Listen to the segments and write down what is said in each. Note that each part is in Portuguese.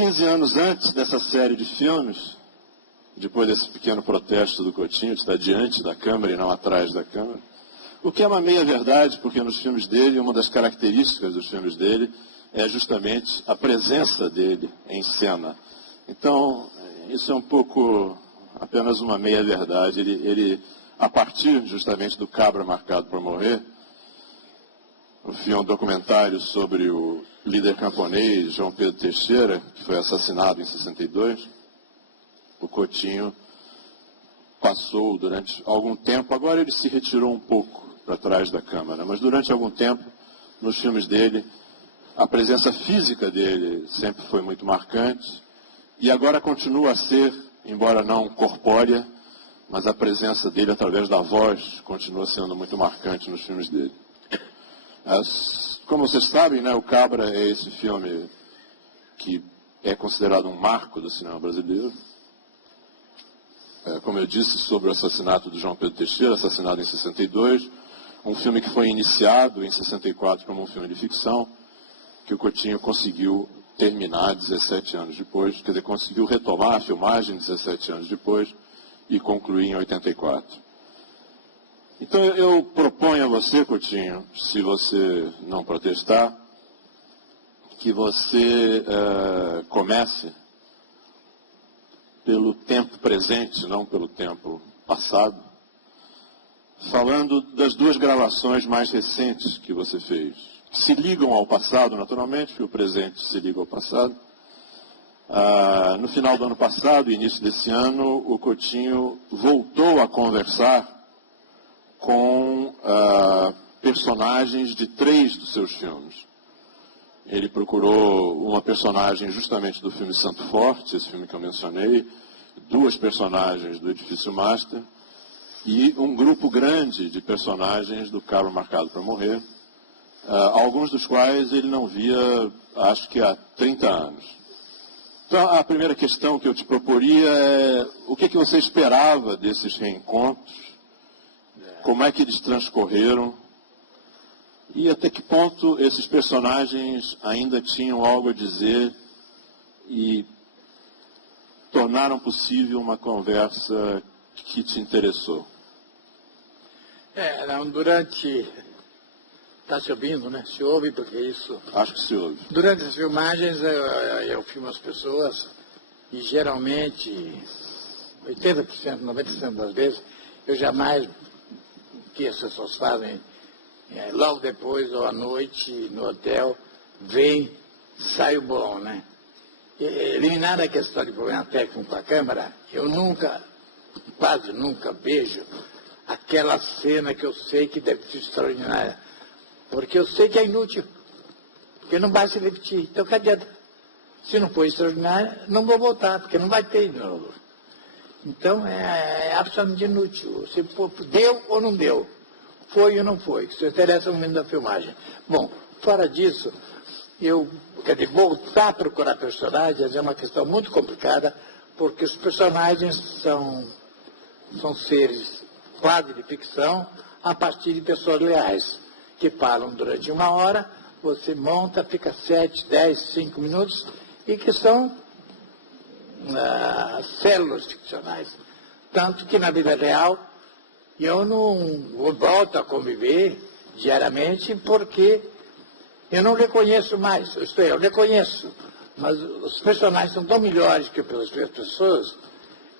15 anos antes dessa série de filmes, depois desse pequeno protesto do Coutinho, de estar diante da câmera e não atrás da câmera, o que é uma meia-verdade, porque nos filmes dele, uma das características dos filmes dele é justamente a presença dele em cena. Então, isso é um pouco apenas uma meia-verdade. Ele, a partir justamente do Cabra Marcado para Morrer, o filme documentário sobre o líder camponês João Pedro Teixeira, que foi assassinado em 62, o Coutinho passou durante algum tempo, agora ele se retirou um pouco para trás da câmera, mas durante algum tempo, nos filmes dele, a presença física dele sempre foi muito marcante, e agora continua a ser, embora não corpórea, mas a presença dele através da voz continua sendo muito marcante nos filmes dele. Como vocês sabem, né, o Cabra é esse filme que é considerado um marco do cinema brasileiro. Como eu disse, sobre o assassinato do João Pedro Teixeira, assassinado em 62, um filme que foi iniciado em 64 como um filme de ficção, que o Coutinho conseguiu terminar 17 anos depois, quer dizer, conseguiu retomar a filmagem 17 anos depois e concluir em 84. Então eu proponho a você, Coutinho, se você não protestar, que você comece pelo tempo presente, não pelo tempo passado, falando das duas gravações mais recentes que você fez, que se ligam ao passado, naturalmente, que o presente se liga ao passado. No final do ano passado, início desse ano, o Coutinho voltou a conversar com personagens de 3 dos seus filmes. Ele procurou uma personagem justamente do filme Santo Forte, esse filme que eu mencionei, 2 personagens do Edifício Master e um grupo grande de personagens do Cabra Marcado para Morrer, alguns dos quais ele não via, acho que há 30 anos. Então, a primeira questão que eu te proporia é o que você esperava desses reencontros, como é que eles transcorreram e até que ponto esses personagens ainda tinham algo a dizer e tornaram possível uma conversa que te interessou. Durante... Está se ouvindo, né? Se ouve, porque isso... Acho que se ouve. Durante as filmagens, eu filmo as pessoas e geralmente, 80%, 90% das vezes, eu jamais... que as pessoas fazem logo depois ou à noite no hotel, vem, sai o bom, né? Eliminada a questão de problema técnico com a câmera, eu nunca, quase nunca vejo aquela cena que eu sei que deve ser extraordinária, porque eu sei que é inútil, porque não vai se repetir. Então, cadê? Se não for extraordinária, não vou voltar, porque não vai ter de novo. Então, é absolutamente inútil. Se for, deu ou não deu, foi ou não foi. Isso interessa no momento da filmagem. Bom, fora disso, voltar a procurar personagens é uma questão muito complicada, porque os personagens são seres quase de ficção a partir de pessoas reais, que falam durante 1 hora, você monta, fica 7, 10, 5 minutos, e que são células ficcionais. Tanto que na vida real eu não volto a conviver diariamente porque eu não reconheço mais. Isto é, eu reconheço, mas os personagens são tão melhores que pelas pessoas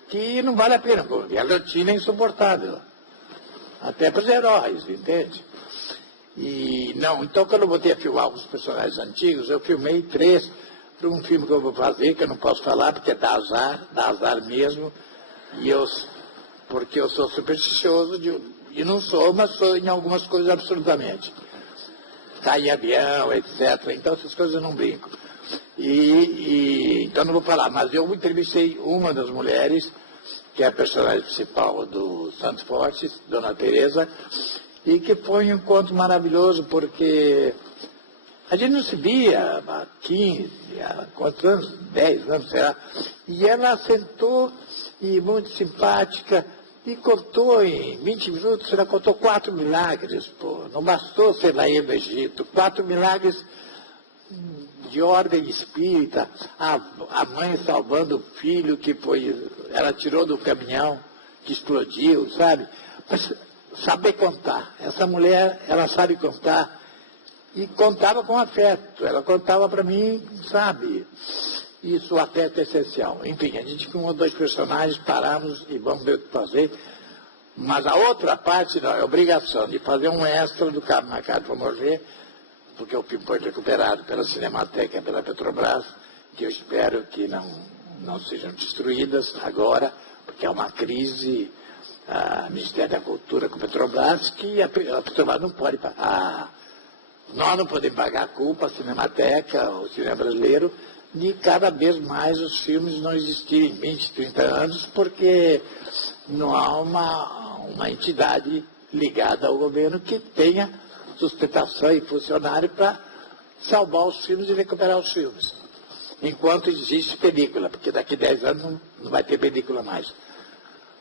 que não vale a pena conviver. A rotina é insuportável. Até para os heróis, entende? Então quando eu voltei a filmar alguns personagens antigos, eu filmei 3 para um filme que eu vou fazer, que eu não posso falar, porque dá azar mesmo, porque eu sou supersticioso, e não sou, mas sou em algumas coisas absolutamente. Cair avião, etc. Então essas coisas eu não brinco. Então não vou falar, mas eu entrevistei uma das mulheres, que é a personagem principal do Santo Forte, Dona Teresa, e que foi um encontro maravilhoso, porque a gente não se via há 15, há quantos anos? 10 anos, sei lá. E ela sentou, e muito simpática, e contou em 20 minutos, ela contou 4 milagres, pô. Não bastou ser lá do Egito, 4 milagres de ordem espírita, a mãe salvando o filho que ela tirou do caminhão, que explodiu, sabe? Mas saber contar. Essa mulher, ela sabe contar e contava com afeto. Ela contava para mim, sabe? Isso, o afeto é essencial. Enfim, a gente com um ou dois personagens, paramos e vamos ver o que fazer. Mas a outra parte não, é obrigação de fazer um extra do Cabo Marcado para Morrer, porque o filme foi recuperado pela Cinemateca e pela Petrobras, que eu espero que não sejam destruídas agora, porque é uma crise, Ministério da Cultura com a Petrobras, que a Petrobras não pode pagar. Nós não podemos pagar a culpa, a Cinemateca, o cinema brasileiro, de cada vez mais os filmes não existirem 20, 30 anos, porque não há uma entidade ligada ao governo que tenha sustentação e funcionário para salvar os filmes e recuperar os filmes. Enquanto existe película, porque daqui a 10 anos não vai ter película mais.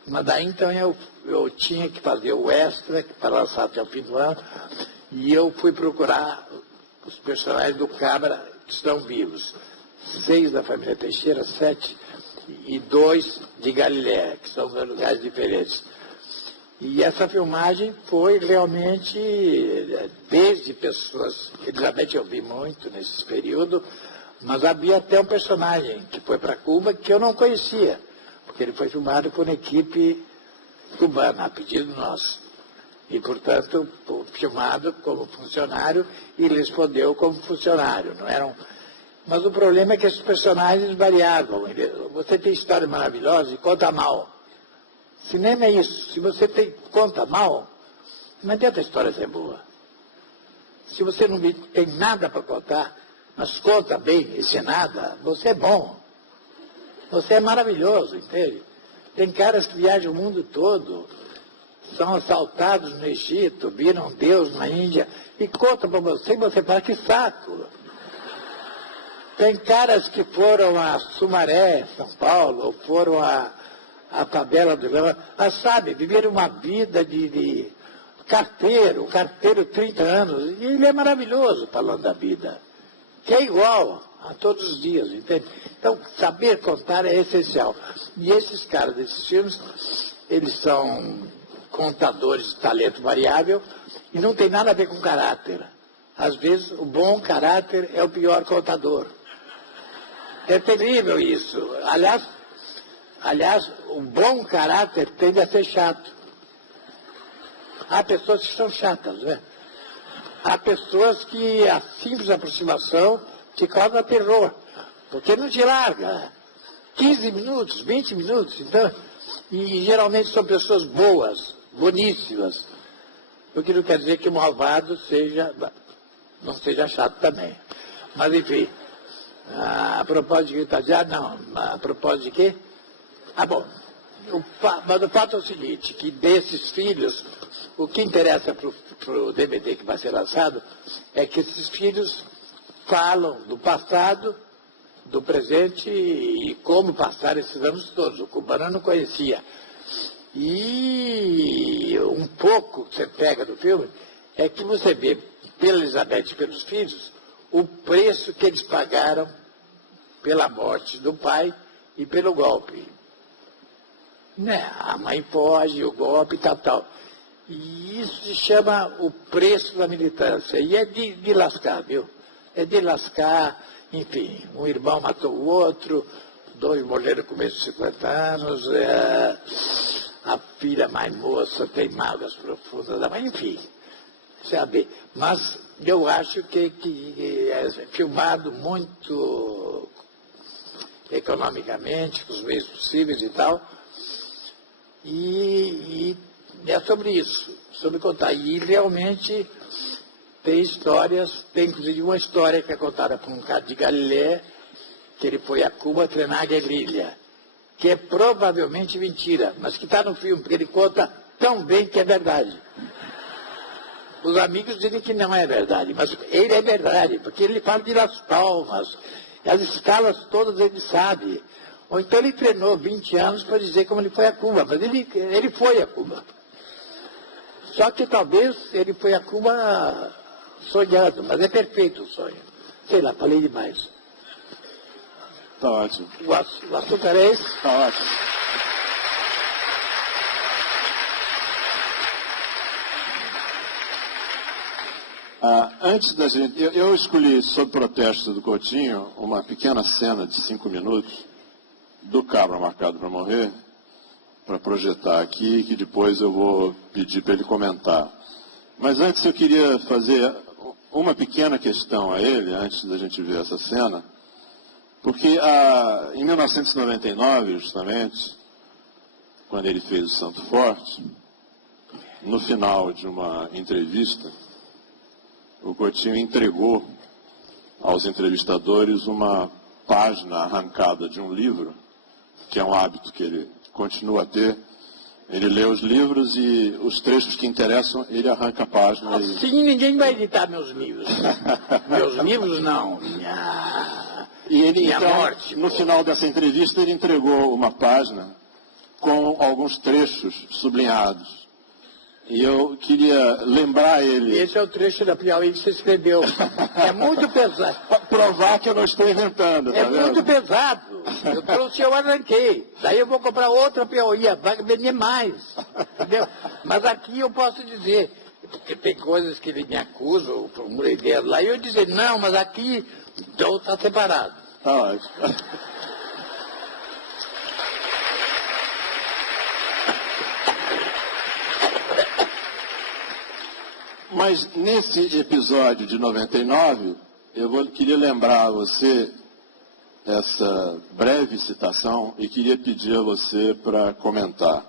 Mas daí então eu tinha que fazer o extra para lançar até o fim do ano, e eu fui procurar os personagens do Câmara que estão vivos. 6 da família Teixeira, 7, e 2 de Galiléia, que são em lugares diferentes. E essa filmagem foi realmente desde pessoas, Elizabeth eu vi muito nesse período, mas havia até um personagem que foi para Cuba que eu não conhecia, porque ele foi filmado por uma equipe cubana, a pedido nosso. E, portanto, filmado como funcionário e respondeu como funcionário. Não eram... Mas o problema é que esses personagens variavam. Você tem histórias maravilhosas e conta mal. Cinema é isso. Se você conta mal, não adianta a história ser boa. Se você não tem nada para contar, mas conta bem, ensinada, você é bom. Você é maravilhoso, entende? Tem caras que viajam o mundo todo, são assaltados no Egito, viram Deus na Índia, e contam para você e você fala, que saco. Tem caras que foram a Sumaré, São Paulo, ou foram a Tabela do Leão, sabe, viveram uma vida de carteiro 30 anos, e ele é maravilhoso falando da vida, que é igual a todos os dias, entende? Então, saber contar é essencial. E esses caras desses filmes, eles são contadores de talento variável e não tem nada a ver com caráter. Às vezes, o bom caráter é o pior contador. É terrível isso. Aliás, o bom caráter tende a ser chato. Há pessoas que são chatas, né? Há pessoas que a simples aproximação te causa terror, porque não te larga. 15 minutos, 20 minutos, então, e geralmente são pessoas boas, boníssimas. O que não quer dizer que o malvado não seja chato também. Mas, enfim, a propósito de que está dizendo, não, a propósito de quê? Bom, mas o fato é o seguinte, que desses filhos, o que interessa para o DVD que vai ser lançado é que esses filhos falam do passado, do presente e como passar esses anos todos. O cubano não conhecia. E um pouco que você pega do filme é que você vê pela Elizabeth e pelos filhos o preço que eles pagaram pela morte do pai e pelo golpe. Né? A mãe foge, o golpe e tal. E isso se chama o preço da militância. E é de lascar, viu? É de lascar, enfim, um irmão matou o outro, 2 morreram com menos de 50 anos, a filha mais moça tem mágoas profundas da mãe, enfim, sabe? Mas eu acho que é filmado muito economicamente, com os meios possíveis e tal, e é sobre isso, sobre contar. E realmente tem histórias, tem inclusive uma história que é contada por um cara de Galiléia, que ele foi a Cuba treinar a guerrilha, que é provavelmente mentira, mas que está no filme, porque ele conta tão bem que é verdade. Os amigos dizem que não é verdade, mas ele é verdade, porque ele fala de Las Palmas, as escalas todas ele sabe. Ou então ele treinou 20 anos para dizer como ele foi a Cuba, mas ele foi a Cuba. Só que talvez ele foi a Cuba sonhando, mas é perfeito o sonho. Sei lá, falei demais. Tá ótimo. O açúcar é esse? Tá ótimo. Antes da gente... Eu escolhi, sob protesto do Coutinho, uma pequena cena de 5 minutos do Cabra Marcado para Morrer, para projetar aqui, que depois eu vou pedir para ele comentar. Mas antes eu queria fazer uma pequena questão a ele, antes da gente ver essa cena, porque em 1999, justamente, quando ele fez o Santo Forte, no final de uma entrevista, o Coutinho entregou aos entrevistadores uma página arrancada de um livro, que é um hábito que ele continua a ter. Ele lê os livros e os trechos que interessam, ele arranca a página. Assim ninguém vai editar meus livros. Meus livros não. E ele, minha então, morte. No final dessa entrevista, ele entregou uma página com alguns trechos sublinhados. E eu queria lembrar ele... Esse é o trecho da Piauí que você escreveu. É muito pesado. Para provar que eu não estou inventando, tá vendo? Muito pesado. Eu trouxe, eu arranquei. Daí eu vou comprar outra Piauí, vai vender mais. Entendeu? Mas aqui eu posso dizer, porque tem coisas que ele me acusa, o dele lá, e eu dizer, não, mas aqui então está separado. Tá ótimo. Mas nesse episódio de 99, queria lembrar a você essa breve citação e queria pedir a você para comentar.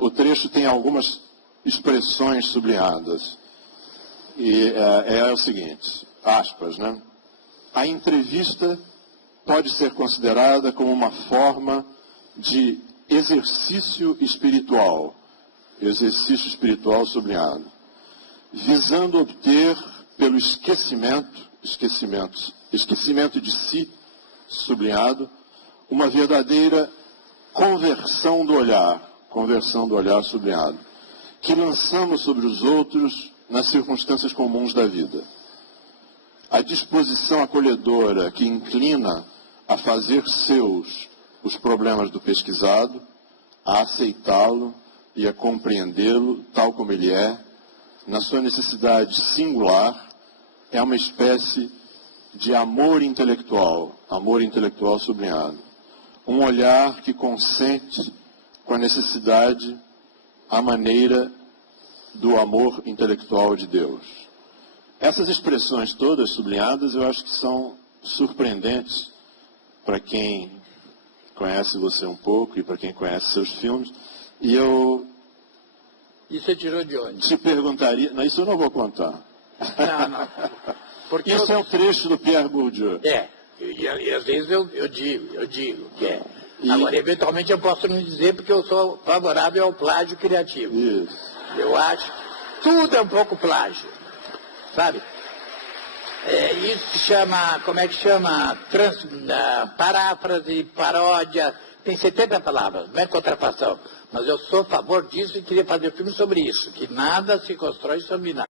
O trecho tem algumas expressões sublinhadas. E é o seguinte, aspas, né? A entrevista pode ser considerada como uma forma de exercício espiritual sublinhado, visando obter pelo esquecimento de si, sublinhado, uma verdadeira conversão do olhar, sublinhado, que lançamos sobre os outros nas circunstâncias comuns da vida. A disposição acolhedora que inclina a fazer seus os problemas do pesquisado, a aceitá-lo e a compreendê-lo tal como ele é, na sua necessidade singular, é uma espécie de amor intelectual sublinhado. Um olhar que consente com a necessidade, a maneira do amor intelectual de Deus. Essas expressões todas sublinhadas eu acho que são surpreendentes para quem conhece você um pouco e para quem conhece seus filmes. E E você tirou de onde? te perguntaria... Não, isso eu não vou contar. Não. Porque Isso é o trecho do Pierre Bourdieu. E às vezes eu digo que é. Agora, eventualmente eu posso não dizer porque eu sou favorável ao plágio criativo. Isso. Eu acho que tudo é um pouco plágio, sabe? Isso se chama, como é que chama? Paráfrase, paródia, tem 70 palavras, não é contrafação. Mas eu sou a favor disso e queria fazer um filme sobre isso, que nada se constrói sobre nada.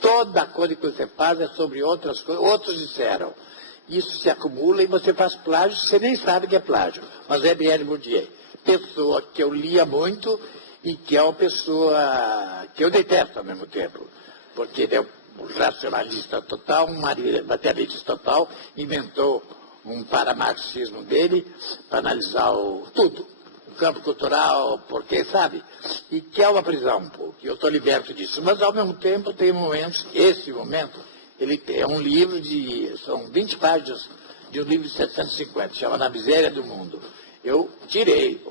Toda coisa que você faz é sobre outras coisas, outros disseram. Isso se acumula e você faz plágio, você nem sabe que é plágio. Mas é Pierre Bourdieu, pessoa que eu lia muito e que é uma pessoa que eu detesto ao mesmo tempo. Porque ele é um racionalista total, um materialista total, inventou um paramarxismo dele para analisar tudo. O campo cultural, porque, sabe? E que é uma prisão, porque eu estou liberto disso. Mas, ao mesmo tempo, tem momentos, esse momento, ele é um livro são 20 páginas de um livro de 750, chama Na Miséria do Mundo. Eu tirei,